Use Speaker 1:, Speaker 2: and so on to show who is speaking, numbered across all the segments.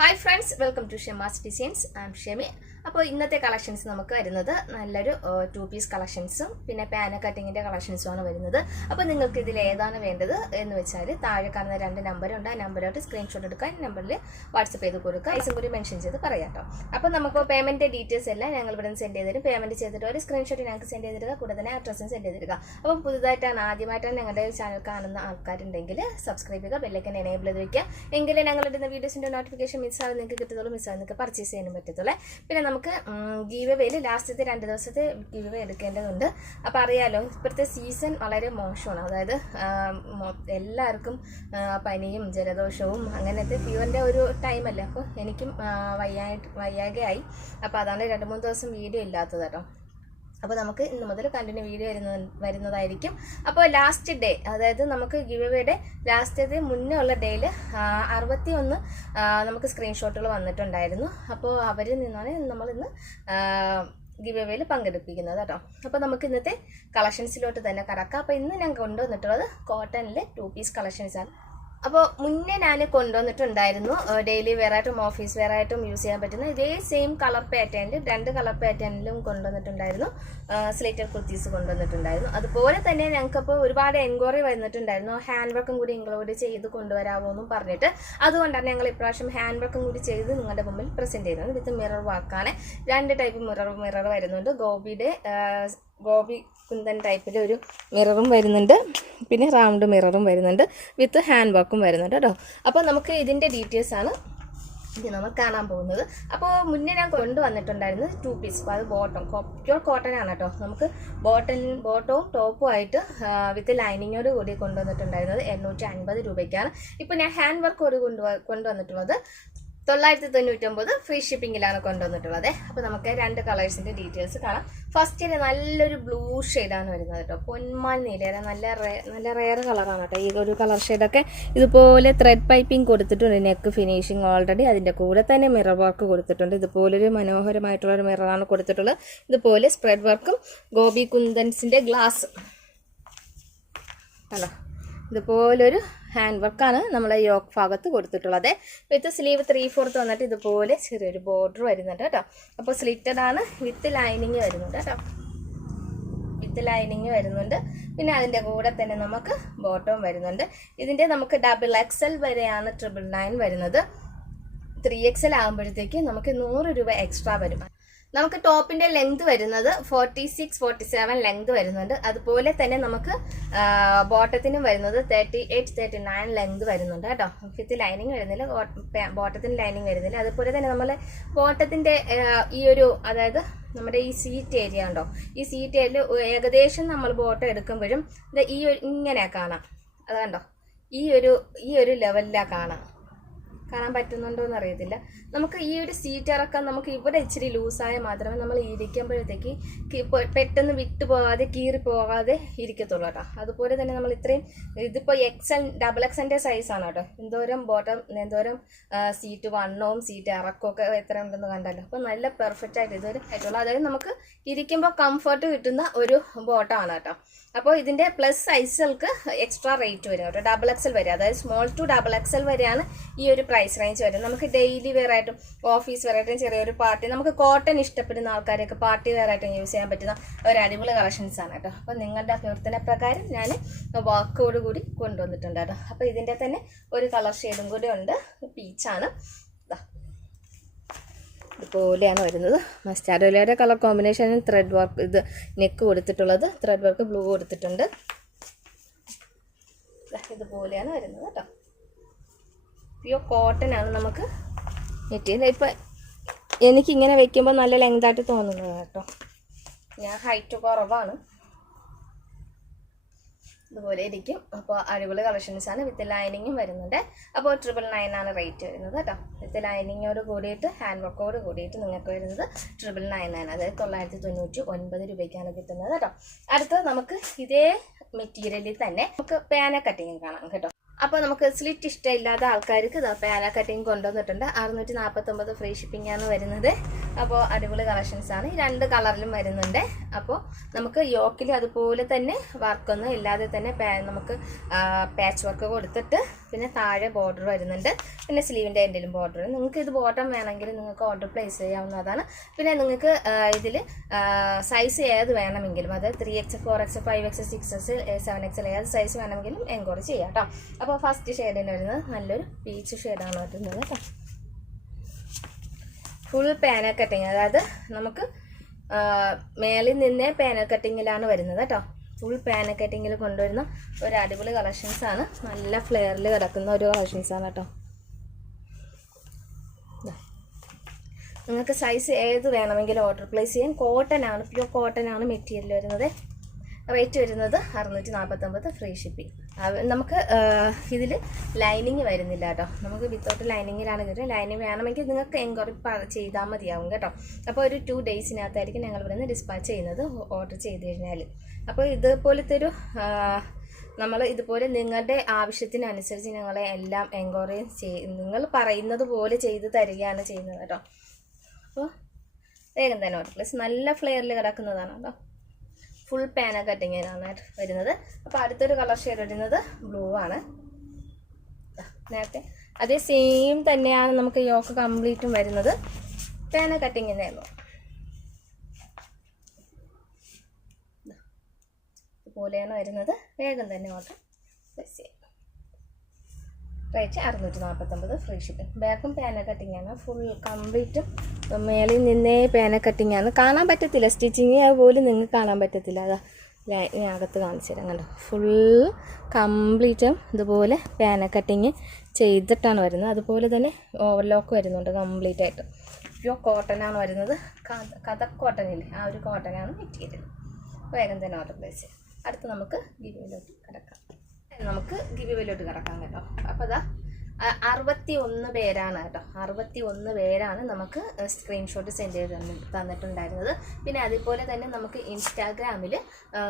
Speaker 1: Hi friends, welcome to Shema's Designs. I'm Shemi. അപ്പോൾ ഇന്നത്തെ collections നമുക്ക് വരുന്നത് നല്ലൊരു ടു പീസ് കളക്ഷൻസും പിന്നെ പാന കട്ടിങ്ങിന്റെ കളക്ഷൻസുമാണ് വരുന്നത്. അപ്പോൾ നിങ്ങൾക്ക് ഇതിൽ ഏതാണ് വേണ്ടത് എന്ന് വെച്ചാൽ താഴെ കാണുന്ന രണ്ട് നമ്പറുണ്ട് ആ നമ്പരോട്ട് സ്ക്രീൻഷോട്ട് എടുക്കാൻ നമ്പറിൽ വാട്സപ്പ് ചെയ്ത് കൊടുക്കുക. ഐസും കൂടി മെൻഷൻ ചെയ്ത് പറയാം കേട്ടോ. അപ്പോൾ നമുക്ക് പേയ്മെന്റ് ഡീറ്റെയിൽസ് എല്ലാം ഞങ്ങൾ ഇവിടെ നിന്ന് സെൻഡ് ചെയ്ത് തരും. പേയ്മെന്റ് ചെയ്തിട്ട് ഒരു സ്ക്രീൻഷോട്ട് ഞങ്ങൾക്ക് സെൻഡ് ചെയ്ത് തരിക. കൂടെ തന്നെ അഡ്രസ്സും സെൻഡ് ചെയ്ത് അപ്പോൾ പുതുതായിട്ടാണ് ആദ്യമായിട്ടാണ് ഞങ്ങളുടെ ചാനൽ കാണുന്ന ആൾക്കാരുണ്ടെങ്കിൽ സബ്സ്ക്രൈബ് ചെയ്യുക ബെല്ലൈക്കൻ എനേബിൾ ചെയ്ത് വയ്ക്കുക എങ്കിലേ ഞങ്ങളിടുന്ന വീഡിയോസിന്റെ നോട്ടിഫിക്കേഷൻ മിസ്സാവും നിങ്ങൾക്ക് കിട്ടത്തുള്ളൂ. മിസ്സാവും നിങ്ങൾക്ക് പർച്ചേസ് ചെയ്യാനും പറ്റത്തുള്ളൂ. പിന്നെ നമുക്ക് ഗീവ് വേയിൽ ലാസ്റ്റത്തെ രണ്ട് ദിവസത്തെ ഗീവ് വേ എടുക്കേണ്ടതുണ്ട്. അപ്പോൾ അറിയാലോ ഇപ്പോഴത്തെ സീസൺ വളരെ മോശമാണ്. അതായത് എല്ലാവർക്കും പനിയും ജലദോഷവും അങ്ങനത്തെ ഫീവറിന്റെ ഒരു ടൈമല്ലേ അപ്പോൾ എനിക്കും വയ്യായിട്ട് വയ്യാകെയായി അപ്പോൾ അതാണ് രണ്ട് മൂന്ന് ദിവസം വീഡിയോ ഇല്ലാത്തത് കേട്ടോ. അപ്പോൾ നമുക്ക് ഇന്ന് മുതൽ കണ്ടിന്യൂ വീഡിയോ വരുന്ന വരുന്നതായിരിക്കും. അപ്പോൾ ലാസ്റ്റ് ഡേ അതായത് നമുക്ക് ഗിവവേയുടെ ലാസ്റ്റ് മുന്നേ ഉള്ള ഡേയിൽ അറുപത്തി ഒന്ന് നമുക്ക് സ്ക്രീൻഷോട്ടുകൾ വന്നിട്ടുണ്ടായിരുന്നു. അപ്പോൾ അവരിൽ നിന്നാണ് നമ്മൾ ഇന്ന് ഗിവവേയിൽ പങ്കെടുപ്പിക്കുന്നത് കേട്ടോ. അപ്പോൾ നമുക്ക് ഇന്നത്തെ കളക്ഷൻസിലോട്ട് തന്നെ കടക്കാം. അപ്പോൾ ഇന്ന് ഞാൻ കൊണ്ടുവന്നിട്ടുള്ളത് കോട്ടണിലെ ടു പീസ് കളക്ഷൻസാണ് അപ്പോൾ മുന്നേ ഞാൻ കൊണ്ടുവന്നിട്ടുണ്ടായിരുന്നു ഡെയിലി വെയർ ആയിട്ടും ഓഫീസ് വെയർ ആയിട്ടും യൂസ് ചെയ്യാൻ പറ്റുന്ന ഇതേ സെയിം കളർ പാറ്റേണിൽ രണ്ട് കളർ പാറ്റേണിലും കൊണ്ടുവന്നിട്ടുണ്ടായിരുന്നു സ്ലേറ്റർ കുർത്തീസ് കൊണ്ടുവന്നിട്ടുണ്ടായിരുന്നു. അതുപോലെ തന്നെ ഞങ്ങൾക്കപ്പോൾ ഒരുപാട് എൻക്വയറി വന്നിട്ടുണ്ടായിരുന്നു ഹാൻഡ് വർക്കും കൂടി ഇൻക്ലൂഡ് ചെയ്ത് കൊണ്ടുവരാമോ എന്നും പറഞ്ഞിട്ട്. അതുകൊണ്ടാണ് ഞങ്ങൾ ഇപ്രാവശ്യം ഹാൻഡ് വർക്കും കൂടി ചെയ്ത് നിങ്ങളുടെ മുമ്പിൽ പ്രസന്റ് ചെയ്യുന്നത് വിത്ത് മിറർ വർക്കാണ് രണ്ട് ടൈപ്പ് മിറർ മിറർ വരുന്നുണ്ട്. ഗോപിയുടെ ഗോപി കുന്തൻ ടൈപ്പിൽ ഒരു മിററും വരുന്നുണ്ട്. പിന്നെ റൗണ്ട് മിററും വരുന്നുണ്ട്. വിത്ത് ഹാൻഡ് വർക്കും വരുന്നുണ്ട് കേട്ടോ അപ്പോൾ നമുക്ക് ഇതിന്റെ ഡീറ്റെയിൽസ് ആണ് നമ്മൾ കാണാൻ പോകുന്നത്. അപ്പോൾ മുന്നേ ഞാൻ കൊണ്ടുവന്നിട്ടുണ്ടായിരുന്നത് ടു പീസ് അപ്പോൾ അത് ബോട്ടം പ്യൂർ കോട്ടൺ ആണ് കേട്ടോ നമുക്ക് ബോട്ടൺ ബോട്ടവും ടോപ്പും ആയിട്ട് വിത്ത് ലൈനിങ്ങോട് കൂടി കൊണ്ടുവന്നിട്ടുണ്ടായിരുന്നത് എണ്ണൂറ്റി അൻപത് രൂപയ്ക്കാണ്. ഇപ്പോൾ ഞാൻ ഹാൻഡ് വർക്കോട് കൊണ്ടുവ കൊണ്ടുവന്നിട്ടുള്ളത് തൊള്ളായിരത്തി തൊണ്ണൂറ്റൊമ്പത് ഫ്രീ ഷിപ്പിങ്ങിലാണ് കൊണ്ടുവന്നിട്ടുള്ളത്. അപ്പോൾ നമുക്ക് രണ്ട് കളേഴ്സിന്റെ ഡീറ്റെയിൽസ് കാണാം. ഫസ്റ്റിൽ നല്ലൊരു ബ്ലൂ ഷെയ്ഡാണ് വരുന്നത് കേട്ടോ പൊന്മാൻ നീല. നല്ല റേ- നല്ല റെയർ കളറാണ് കേട്ടോ ഈ ഒരു കളർ ഷെയ്ഡൊക്കെ ഇതുപോലെ ത്രെഡ് പൈപ്പിംഗ് കൊടുത്തിട്ടുണ്ട്. നെക്ക് ഫിനിഷിങ് ഓൾറെഡി അതിന്റെ കൂടെ തന്നെ മിറർ വർക്ക് കൊടുത്തിട്ടുണ്ട്. ഇതുപോലൊരു മനോഹരമായിട്ടുള്ള ഒരു മിററാണ് കൊടുത്തിട്ടുള്ളത്. ഇതുപോലെ സ്പ്രെഡ് വർക്കും ഗോപി കുന്തൻസിന്റെ ഗ്ലാസ് അല്ല ഇതുപോലൊരു ഹാൻഡ് വർക്കാണ് നമ്മൾ യോക്ക് ഭാഗത്ത് കൊടുത്തിട്ടുള്ളത്. വിത്ത് സ്ലീവ് ത്രീ ഫോർത്ത് വന്നിട്ട് ഇതുപോലെ ചെറിയൊരു ബോർഡർ വരുന്നുണ്ട് കേട്ടോ. അപ്പോൾ സ്ലിറ്റഡ് ആണ് വിത്ത് ലൈനിങ് വരുന്നുണ്ട് കേട്ടോ. വിത്ത് ലൈനിങ് വരുന്നുണ്ട്. പിന്നെ അതിന്റെ കൂടെ തന്നെ നമുക്ക് ബോട്ടവും വരുന്നുണ്ട്. ഇതിന്റെ നമുക്ക് ഡബിൾ എക്സൽ വരെയാണ് ട്രിപ്പിൾ നയൻ വരുന്നത്. ത്രീ എക്സൽ ആകുമ്പോഴത്തേക്ക് നമുക്ക് നൂറ് രൂപ എക്സ്ട്രാ വരും. നമുക്ക് ടോപ്പിന്റെ ലെങ്ത് വരുന്നത് forty six forty seven length വരുന്നുണ്ട്. അതുപോലെ തന്നെ നമുക്ക് ബോട്ടത്തിനും വരുന്നത് thirty eight thirty nine length വരുന്നുണ്ട് കേട്ടോ. ഫിത്ത് ലൈനിങ് വരുന്നില്ല ബോട്ടത്തിന് ലൈനിങ് വരുന്നില്ല. അതുപോലെ തന്നെ നമ്മൾ ബോട്ടത്തിന്റെ ഈ ഒരു അതായത് നമ്മുടെ ഈ സീറ്റ് ഏരിയ ഉണ്ടോ? ഈ സീറ്റ് ഏരിയയിൽ ഏകദേശം നമ്മൾ ബോട്ടം എടുക്കുമ്പോഴും ഇത് ഈ ഇങ്ങനെ കാണാം. അത് കണ്ടോ? ഈ ഒരു ഈ ഒരു ലെവലിലാണ് കാണാം. കാണാൻ പറ്റുന്നുണ്ടോ എന്ന് അറിയത്തില്ല. നമുക്ക് ഈ ഒരു സീറ്റ് ഇറക്കാൻ നമുക്ക് ഇവിടെ ഇച്ചിരി ലൂസായ മാത്രമേ നമ്മൾ ഇരിക്കുമ്പോഴത്തേക്ക് പെട്ടെന്ന് വിട്ടു പോകാതെ കീറി പോകാതെ ഇരിക്കത്തുള്ളൂ കേട്ടോ. അതുപോലെ തന്നെ നമ്മൾ ഇത്രയും ഇതിപ്പോൾ എക്സൽ ഡബിൾ എക്സിന്റെ സൈസാണ് കേട്ടോ. എന്തോരം ബോട്ടം എന്തോരം സീറ്റ് വണ്ണവും സീറ്റ് ഇറക്കവും ഒക്കെ എത്ര ഉണ്ടെന്ന് കണ്ടല്ലോ അപ്പോൾ നല്ല പെർഫെക്റ്റ് ആയിട്ട് ഇതൊരു ആയിട്ടുള്ളൂ അതായത് നമുക്ക് ഇരിക്കുമ്പോൾ കംഫർട്ട് കിട്ടുന്ന ഒരു ബോട്ടമാണ് കേട്ടോ. അപ്പോൾ ഇതിന്റെ പ്ലസ് സൈസുകൾക്ക് എക്സ്ട്രാ റേറ്റ് വരും കേട്ടോ. ഡബിൾ എക്സൽ വരെ. അതായത് സ്മോൾ ടു ഡബിൾ എക്സൽ വരെയാണ് ഈ ഒരു പ്രൈസ് റേഞ്ച് വരും. നമുക്ക് ഡെയിലി വെയർ ആയിട്ടും ഓഫീസ് വെയർ ആയിട്ടും ചെറിയൊരു പാർട്ടി നമുക്ക് കോട്ടൺ ഇഷ്ടപ്പെടുന്ന ആൾക്കാരെയൊക്കെ പാർട്ടി വെയർ ആയിട്ടും യൂസ് ചെയ്യാൻ പറ്റുന്ന ഒരു അടിപൊളി കളക്ഷൻസ് ആണ് കേട്ടോ. അപ്പോൾ നിങ്ങളുടെ അഭ്യർത്ഥന പ്രകാരം ഞാൻ വാക്കോട് കൂടി കൊണ്ടുവന്നിട്ടുണ്ട് കേട്ടോ. അപ്പോൾ ഇതിന്റെ തന്നെ ഒരു കളർ ഷെയ്ഡും കൂടി ഉണ്ട്. പീച്ചാണ് ഇതുപോലെയാണ് വരുന്നത്. മസ്റ്റാർഡ് ഓയിലയുടെ കളർ കോമ്പിനേഷനും ത്രെഡ് വർക്ക് ഇത് നെക്ക് കൊടുത്തിട്ടുള്ളത്. ത്രെഡ് വർക്ക് ബ്ലൂ കൊടുത്തിട്ടുണ്ട്. ഇതുപോലെയാണ് വരുന്നത് കേട്ടോ. പ്യൂർ കോട്ടൺ ആണ് നമുക്ക് മെറ്റീരിയൽ ഇപ്പം എനിക്കിങ്ങനെ വെക്കുമ്പോൾ നല്ല ലെങ്തായിട്ട് തോന്നുന്നത് കേട്ടോ. ഞാൻ ഹൈറ്റ് കുറവാണ്. ഇതുപോലെ ഇരിക്കും. അപ്പോൾ അടിപൊളി കളക്ഷൻസ് ആണ് വിത്ത് ലൈനിങ്ങും വരുന്നുണ്ട്. അപ്പോൾ ട്രിപ്പിൾ നയൻ ആണ് റേറ്റ് വരുന്നത് കേട്ടോ. വിത്ത് ലൈനിങ്ങോട് കൂടിയിട്ട് ഹാൻഡ് വർക്കോട് കൂടിയിട്ട് നിങ്ങൾക്ക് വരുന്നത് ട്രിപ്പിൾ നയൻ ആണ്. അതായത് തൊള്ളായിരത്തി തൊണ്ണൂറ്റി ഒൻപത് രൂപയ്ക്കാണ് കിട്ടുന്നത് കേട്ടോ. അടുത്തത് നമുക്ക് ഇതേ മെറ്റീരിയലിൽ തന്നെ നമുക്ക് പാന കട്ടിങ് കാണാം കേട്ടോ. അപ്പോൾ നമുക്ക് സ്ലിറ്റ് ഇഷ്ടമില്ലാത്ത ആൾക്കാർക്ക് പാനാ കട്ടിങ് കൊണ്ടുവന്നിട്ടുണ്ട്. അറുന്നൂറ്റി നാൽപ്പത്തൊമ്പത് ഫ്രീ ഷിപ്പിംഗ് ആണ് വരുന്നത്. അപ്പോൾ അടിപൊളി കളക്ഷൻസ് ആണ്. രണ്ട് കളറിലും വരുന്നുണ്ട്. അപ്പോൾ നമുക്ക് യോക്കിൽ അതുപോലെ തന്നെ വർക്കൊന്നും ഇല്ലാതെ തന്നെ നമുക്ക് പാച്ച് വർക്ക് കൊടുത്തിട്ട് പിന്നെ താഴെ ബോർഡർ വരുന്നുണ്ട്. പിന്നെ സ്ലീവിന്റെ എൻഡിലും ബോർഡർ നിങ്ങൾക്ക് ഇത് ബോട്ടം വേണമെങ്കിൽ നിങ്ങൾക്ക് ഓർഡർ പ്ലേസ് ചെയ്യാവുന്നതാണ്. പിന്നെ നിങ്ങൾക്ക് ഇതിൽ സൈസ് ഏത് വേണമെങ്കിലും അത് three X four X five X six X seven X ഏത് സൈസ് വേണമെങ്കിലും എൻക്വയറി ചെയ്യാം കേട്ടോ അപ്പോൾ ഫസ്റ്റ് ഷെയ്ഡിന് വരുന്നത് നല്ലൊരു പീച്ച് ഷെയ്ഡാണ് വരുന്നത് കേട്ടോ ഫുൾ പാനൽ കട്ടിങ് അതായത് നമുക്ക് മേളിൽ നിന്നേ പാനൽ കട്ടിങ്ങിലാണ് വരുന്നത് കേട്ടോ ഫുൾ പാനൽ കട്ടിങ്ങിൽ കൊണ്ടുവരുന്ന ഒരു അടിപൊളി കളക്ഷൻസ് ആണ്. നല്ല ഫ്ലെയറിൽ കിടക്കുന്ന ഒരു കളക്ഷൻസ് ആണ് കേട്ടോ. നിങ്ങൾക്ക് സൈസ് ഏത് വേണമെങ്കിലും ഓർഡർ പ്ലേസ് ചെയ്യാം. കോട്ടൺ ആണ് പ്യൂർ കോട്ടൺ ആണ് മെറ്റീരിയൽ വരുന്നത്. റേറ്റ് വരുന്നത് അറുന്നൂറ്റി നാൽപ്പത്തൊമ്പത് ഫ്രീ ഷിപ്പിംഗ്. നമുക്ക് ഇതിൽ ലൈനിങ് വരുന്നില്ല കേട്ടോ. നമുക്ക് വിത്തൗട്ട് ലൈനിങ്ങിലാണ് കിട്ടുക ലൈനിങ് വേണമെങ്കിൽ നിങ്ങൾക്ക് എൻക്വയറി ചെയ്താൽ മതിയാവും കേട്ടോ. അപ്പോൾ ഒരു ടു ഡേയ്സിനകത്തായിരിക്കും ഞങ്ങൾ ഇവിടെ നിന്ന് ഡിസ്പാച്ച് ചെയ്യുന്നത് ഓർഡർ ചെയ്ത് കഴിഞ്ഞാൽ അപ്പോൾ ഇതുപോലത്തെ ഒരു നമ്മൾ ഇതുപോലെ നിങ്ങളുടെ ആവശ്യത്തിനനുസരിച്ച് ഞങ്ങളെ എല്ലാം എൻക്വയറി ചെയ് നിങ്ങൾ പറയുന്നത് പോലെ ചെയ്ത് തരികയാണ് ചെയ്യുന്നത് കേട്ടോ. അപ്പോൾ വേഗം തന്നെ ഓർഡർ. പ്ലസ് നല്ല ഫ്ലെയറിൽ കിടക്കുന്നതാണ് കേട്ടോ. ഫുൾ പാന കട്ടിങ്ങിനാണ് വരുന്നത്. അപ്പോൾ അടുത്തൊരു കളർ ഷെയ്ഡ് വരുന്നത് ബ്ലൂ ആണ്. നേരത്തെ അതേ സെയിം തന്നെയാണ് നമുക്ക് യോക്ക് കംപ്ലീറ്റും വരുന്നത്. പാന കട്ടിങ്ങിനായിരുന്നു ഇതുപോലെയാണ് വരുന്നത്. വേഗം തന്നെ ഓർഡർ പ്ലേസ് ചെയ്യാം. റേറ്റ് അറുന്നൂറ്റി നാൽപ്പത്തൊമ്പത് ഫ്രീ ഷിപ്പിംഗ് ബാക്കും പേന കട്ടിംഗ് ആണ്. ഫുൾ കംപ്ലീറ്റും മേളിൽ നിന്നേ പേന കട്ടിംഗ് ആണ്. കാണാൻ പറ്റത്തില്ല. സ്റ്റിച്ചിങ് പോലും നിങ്ങൾക്ക് കാണാൻ പറ്റത്തില്ല. അതാ ഞാൻ അകത്ത് കാണിച്ചു തരാം. കണ്ടോ? ഫുൾ കംപ്ലീറ്റും ഇതുപോലെ പേന കട്ടിങ് ചെയ്തിട്ടാണ് വരുന്നത്. അതുപോലെ തന്നെ ഓവർലോക്ക് വരുന്നുണ്ട് കംപ്ലീറ്റ് ആയിട്ട്. പ്യൂർ കോട്ടൺ ആണ് വരുന്നത്. കഥ കോട്ടനില്ലേ ആ ഒരു കോട്ടനാണ് മെറ്റീരിയൽ വേഗം തന്നെ ഓർഡർ പ്ലേസ് അടുത്ത് നമുക്ക് ഗിവിയിലോട്ട് കിടക്കാം. നമുക്ക് ഗിവിയിലോട്ട് കിടക്കാം കേട്ടോ. അപ്പോൾ അതാ അറുപത്തി ഒന്ന് പേരാണ് കേട്ടോ. അറുപത്തി ഒന്ന് പേരാണ് നമുക്ക് സ്ക്രീൻഷോട്ട് സെൻഡ് ചെയ്ത് തന്നി- തന്നിട്ടുണ്ടായിരുന്നത്. പിന്നെ അതുപോലെ തന്നെ നമുക്ക് ഇൻസ്റ്റാഗ്രാമിൽ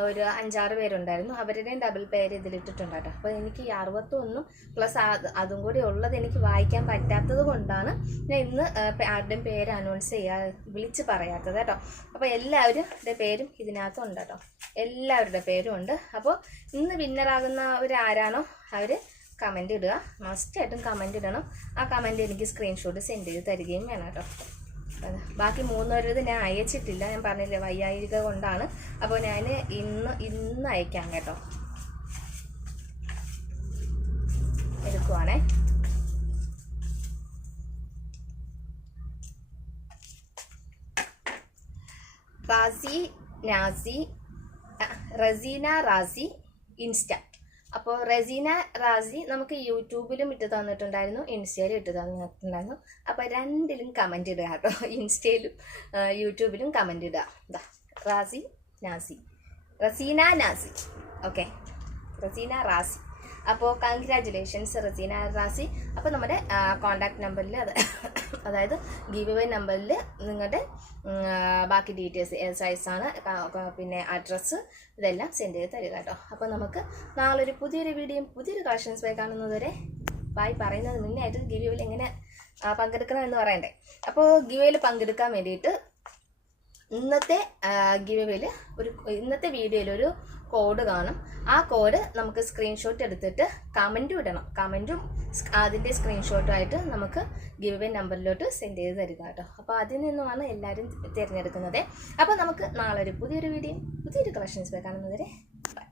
Speaker 1: ഒരു അഞ്ചാറ് പേരുണ്ടായിരുന്നു. അവരുടെയും ഡബിൾ പേര് ഇതിലിട്ടിട്ടുണ്ട് കേട്ടോ. അപ്പോൾ എനിക്ക് ഈ അറുപത്തൊന്നും പ്ലസ് അതും കൂടി ഉള്ളത് എനിക്ക് വായിക്കാൻ പറ്റാത്തത് കൊണ്ടാണ് ഞാൻ ഇന്ന് ആരുടെയും പേര് അനൗൺസ് ചെയ്യാ വിളിച്ച് പറയാത്തത് കേട്ടോ. അപ്പോൾ എല്ലാവരുടെ പേരും ഇതിനകത്തുണ്ട് കേട്ടോ. എല്ലാവരുടെ പേരും ഉണ്ട്. അപ്പോൾ ഇന്ന് വിന്നറാകുന്നവരാരാണോ അവർ കമന്റ് ഇടുക. മസ്റ്റായിട്ടും കമന്റ് ഇടണം. ആ കമന്റ് എനിക്ക് സ്ക്രീൻഷോട്ട് സെൻഡ് ചെയ്ത് തരികയും വേണം കേട്ടോ. ബാക്കി മൂന്നുപേരത് ഞാൻ അയച്ചിട്ടില്ല. ഞാൻ പറഞ്ഞില്ലേ വയ്യായിക കൊണ്ടാണ്. അപ്പോൾ ഞാൻ ഇന്ന് ഇന്ന് അയക്കാം കേട്ടോ. എടുക്കുവാണേ. Razi Nazi Razeena Razi insta. അപ്പോൾ റസീന റാസി നമുക്ക് യൂട്യൂബിലും ഇട്ട് തന്നിട്ടുണ്ടായിരുന്നു ഇൻസ്റ്റയിലും ഇട്ട് തന്നിട്ടുണ്ടായിരുന്നു. അപ്പോൾ രണ്ടിലും കമന്റ് ഇടുക കേട്ടോ. ഇൻസ്റ്റയിലും യൂട്യൂബിലും കമന്റ് ഇടുക. ഇതാ Razi Nazi. Razeena Nazi. Okay Razeena Razi. അപ്പോൾ കൺഗ്രാറ്റുലേഷൻസ് റസീന റാസി. അപ്പോൾ നമ്മുടെ കോൺടാക്ട് നമ്പറിൽ അത് അതായത് ഗീവ് അവേ നമ്പറിൽ നിങ്ങളുടെ ബാക്കി ഡീറ്റെയിൽസ് ഏത് സൈസാണ് പിന്നെ അഡ്രസ്സ് ഇതെല്ലാം സെൻഡ് ചെയ്ത് തരിക കേട്ടോ. അപ്പോൾ നമുക്ക് നാളെ ഒരു പുതിയൊരു വീഡിയോയും പുതിയൊരു കളക്ഷൻസ് പോയി കാണുന്നതുവരെ ബായ് പറയുന്നത് മുന്നേ ആയിട്ട് ഗിവിയിൽ എങ്ങനെ പങ്കെടുക്കണം എന്ന് പറയണ്ടേ. അപ്പോൾ ഗിവയിൽ പങ്കെടുക്കാൻ വേണ്ടിയിട്ട് ഇന്നത്തെ ഗിവയിൽ ഒരു ഇന്നത്തെ വീഡിയോയിൽ ഒരു കോഡ് കാണും. ആ കോഡ് നമുക്ക് സ്ക്രീൻഷോട്ട് എടുത്തിട്ട് കമന്റും ഇടണം. കമന്റും അതിന്റെ സ്ക്രീൻഷോട്ടുമായിട്ട് നമുക്ക് ഗിവ് നമ്പറിലോട്ട് സെൻഡ് ചെയ്ത് തരിക കേട്ടോ. അപ്പോൾ അതിൽ നിന്നുമാണ് എല്ലാവരും തിരഞ്ഞെടുക്കുന്നത്. അപ്പോൾ നമുക്ക് നാളെ ഒരു പുതിയൊരു വീഡിയോ പുതിയൊരു കളക്ഷൻസ് കാണുന്നവരെ ബൈ